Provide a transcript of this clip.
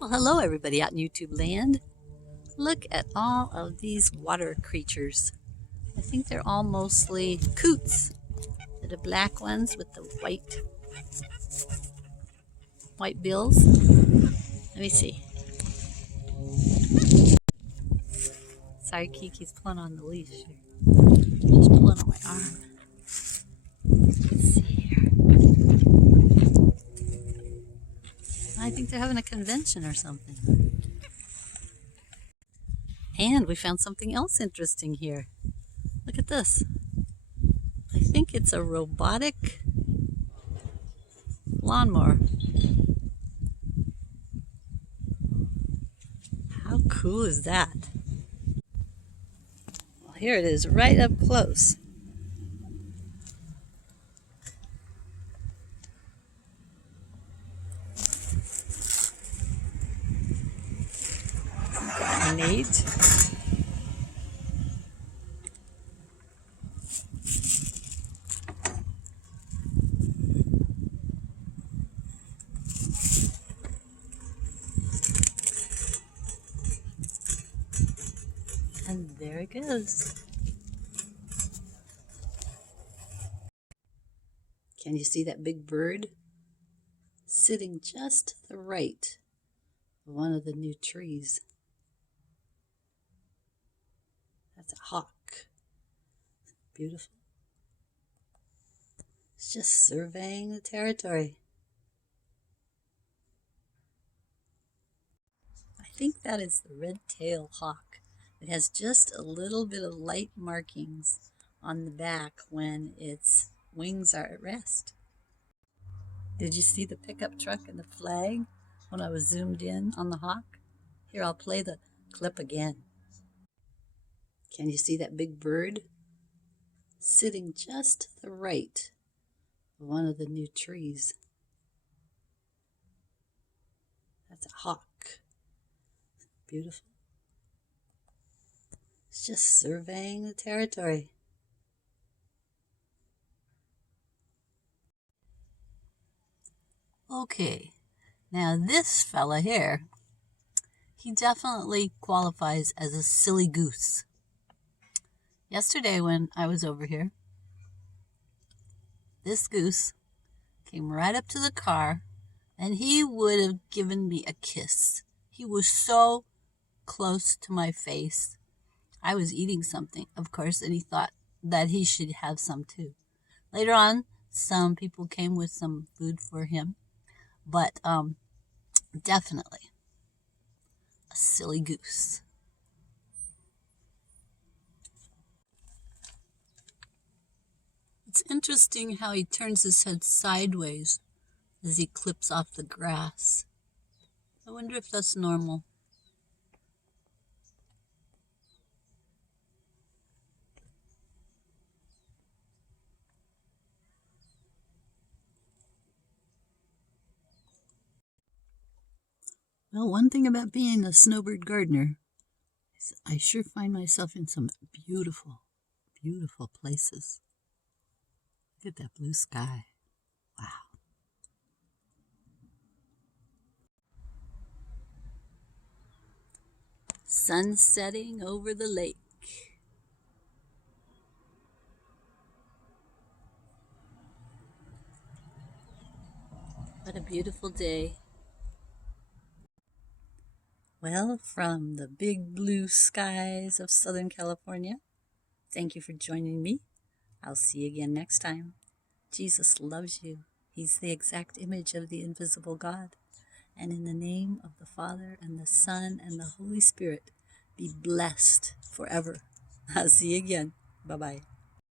Well, hello everybody out in YouTube land. Look at all of these water creatures. I think they're all mostly coots. They're the black ones with the white bills. Let me see. Sorry, Kiki's pulling on the leash here. She's pulling on my arm. Let's see here. I think they're having a convention or something. And we found something else interesting here. Look at this. I think it's a robotic lawnmower. How cool is that? Well, here it is right up close. Neat. And there it goes. Can you see that big bird sitting just to the right of one of the new trees? That's a hawk. Beautiful. It's just surveying the territory. I think that is the red-tailed hawk. It has just a little bit of light markings on the back when its wings are at rest. Did you see the pickup truck and the flag when I was zoomed in on the hawk? Here, I'll play the clip again. Can you see that big bird sitting just to the right of one of the new trees? That's a hawk. Beautiful. It's just surveying the territory. Okay, now this fella here, he definitely qualifies as a silly goose. Yesterday when I was over here, this goose came right up to the car and he would have given me a kiss. He was so close to my face. I was eating something, of course, and he thought that he should have some too. Later on, some people came with some food for him, but definitely a silly goose. It's interesting how he turns his head sideways as he clips off the grass. I wonder if that's normal. Well, one thing about being a snowbird gardener is I sure find myself in some beautiful, beautiful places. Look at that blue sky. Wow. Sun setting over the lake. What a beautiful day. Well, from the big blue skies of Southern California, thank you for joining me. I'll see you again next time. Jesus loves you. He's the exact image of the invisible God. And in the name of the Father and the Son and the Holy Spirit, be blessed forever. I'll see you again. Bye-bye.